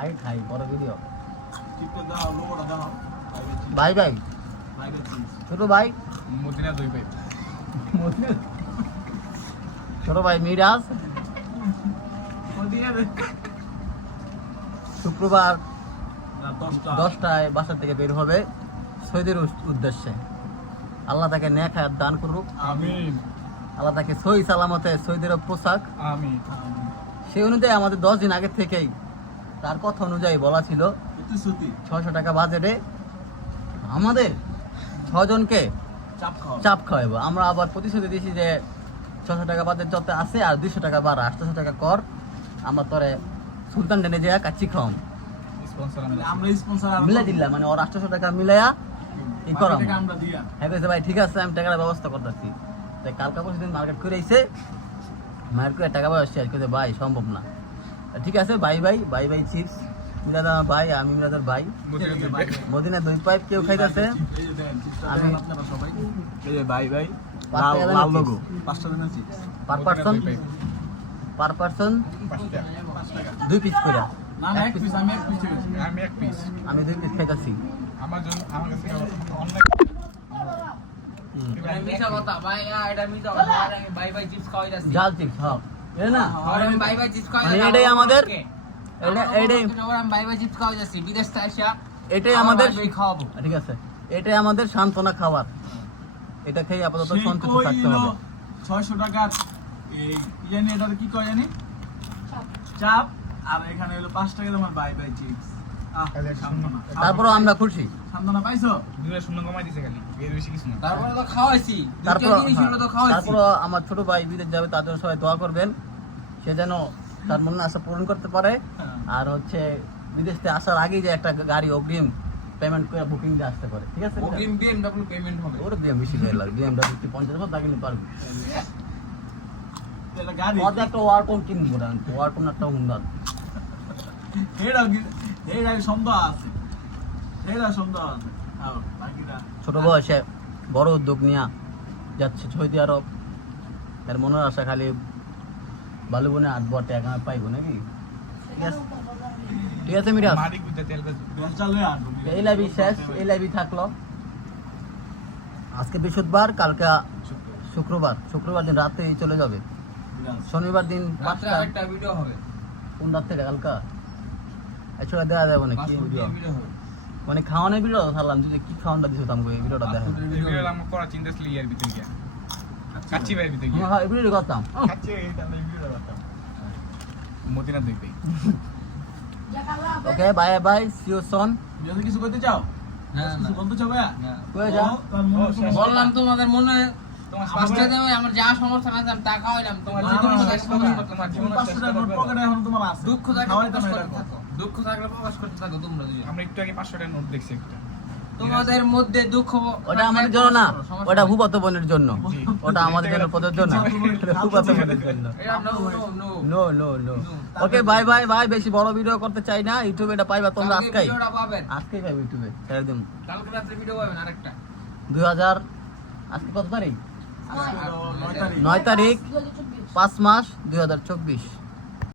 আগে খাই বড় ভিডিও। চিপটা দাও, লোগোটা দাও। ভাই ভাই ছোট ভাই মদিনা দই ভাই। ছোট ভাই মিরাজ শুক্রবার 10টায় বাসা থেকে বের হবে সৌদির উদ্দেশ্যে। আল্লাহ তাকে নেক হায়াত দান করুক, আমিন। আল্লাহ তাকে সহি সালামতে সৌদির পোশাক। আমিন। সেই অনুযায়ী আমাদের 10 দিন আগে থেকেই তার কথা অনুযায়ী বলা ছিল 600 টাকা বাজেটে আমাদের 6 জনকে চাপ খাওয়াবো। আমরা আবার প্রতিশ্রুতি দিয়েছি যে 600 টাকা বাজেট যত আছে আর 200 টাকা বার 800 টাকা কর, আমরা তোরে সুলতান টেনে যে কাচ্চি খাওয়াম মিলাই দিলাম, মানে ওর 800 টাকা মিলাইয়া ই করাম। হ্যাঁ কইছে ভাই ঠিক আছে আমি টাকার ব্যবস্থা করতেছি। তাই কালকা পরশু দিন মার্কেট করে আইছে, মার্কেট করে টাকা পয়সা শেয়ার করে ভাই সম্ভব না। ঠিক আছে ভাই ভাই ভাই ভাই চিপস মিলাদ আমার ভাই, আমি মিলাদের ভাই। মদিনা দুই পাইপ কেউ খাইতেছে, আমি ভাই ভাই লাল লোগো 5টা দিন চিপস পার পারসন 2 পিস করে। না না এক পিস, আমি এক পিস আমি 2 পিস খাইতেছি। আমার জন্য আমার কাছে অনেক মিছা কথা ভাই, এটা মিছা কথা। আমি ভাই ভাই চিপস খাওয়াইতাছি, জাল চিপস হ্যাঁ এটা না, আমি ভাই ভাই চিপস মানে খাওয়াইতাছি। এটাই আমাদের এটাই আমি ভাই ভাই চিপস খাওয়াইতাছি বিদেশ থেকে আসা, এটাই আমাদের খাওয়াবো। ঠিক আছে, এটাই আমাদের সান্ত্বনা খাবার। এটা খেয়ে আপাতত সন্তুষ্ট থাকতে হবে। 600 টাকার এই জানি এটা কি কয় জানি চাপ, আর এখানে হলো 5 টাকা তোমার বাই বাই চিপস। তারপরও আমরা খুশি। সান্তনা পাইছো? দুইটা শূন্য কমাই দিছে খালি, এর বেশি কিছু না। তারপরে তো খাওয়াইছি, তারপর আমার ছোট ভাই বিদেশ যাবে, তার জন্য সবাই দোয়া করবেন, সে যেন তার মনের আশা পূরণ করতে পারে। আর হচ্ছে বিদেশ থেকে আসার আগেই যে একটা গাড়ি অগ্রিম পেমেন্ট করে বুকিং দিয়ে আসতে পারে। ঠিক আছে, অগ্রিম বিএমডব্লিউ পেমেন্ট হবে। ওর বিএম বেশি করে লাগে, বিএমডব্লিউ 50 বছর দাগে নিতে পারবে। এটা গাড়ি কত একটা ওয়ার্কন কিনবো না, ওয়ার্কন একটা হুন্ডা এটা সন্দেহ আছে, এটা সন্দেহ আছে। আর বাকিটা ছোট বয়সে বড় উদ্যোগ নিয়ে যাচ্ছে সৌদি আরব। এর মনের আশা খালি বালুবনে 8 বড় টাকা পাইবো নাকি। ঠিক আছে, ঠিক আছে মিরাজ, মাটি গুতে তেল গাছ বেশ চালে আর এই লাইভই শেষ, এই লাইভই থাকলো। আজকে বৃহস্পতিবার, কালকে শুক্রবার দিন রাতে চলে যাবে। শনিবার দিন রাতে 5টা একটা ভিডিও হবে। কোন রাত থেকে কালকা এছাড়া দেওয়া যাবে না কি ভিডিও, ভিডিও হবে। মানে খাওয়ানোর ভিডিও থাকলাম যে কি খাওয়ানটা দিছো আমাকে এই ভিডিওটা দেখেন। ভিডিও আমরা করা চিন্তা ছিল ইয়ার ভিতরে গিয়া কাচ্চি ভাইয়ের ভিতরে গিয়া হ্যাঁ এই ভিডিও করতাম। কাচ্চি এইটা আমি ভিডিও করতাম মদিনা দুই ভাই। Okay bye bye, see you soon. যদি কিছু কইতে চাও, না না কিছু বলতে চাও ভাইয়া? কই যা বললাম তোমাদের মনে পাঁচটা দেবে, আমার যা সমর্থন আছে আমি টাকা হইলাম তোমার জীবন তোমার জীবন 500 টাকা নোট পকেটে এখন তোমার আছে। দুঃখ থাকলে খাওয়াইতাম প্রকাশ এটা করতে থাকো, দুঃখ থাকলে প্রকাশ করতে থাকো তোমরা দুজন। আমরা একটু আগে 500 টাকা নোট দেখছি একটা। তোমাদের মধ্যে দুঃখ ওটা আমাদের জন্য না, ওটা ভূপত বোনের জন্য, ওটা আমাদের জন্য প্রযোজ্য না, ভূপত বোনের জন্য। এটা no no no no no no. Okay bye bye bye, বেশি বড় ভিডিও করতে চাই না, ইউটিউবে এটা পাইবা তোমরা আজকেই, ভিডিওটা পাবেন, আজকেই পাইবে ইউটিউবে ছেড়ে দিন। কালকে রাতে ভিডিও পাবেন আরেকটা। 2000 আজকে কত তারিখ? 9 তারিখ 9 তারিখ 5 মাস 2024।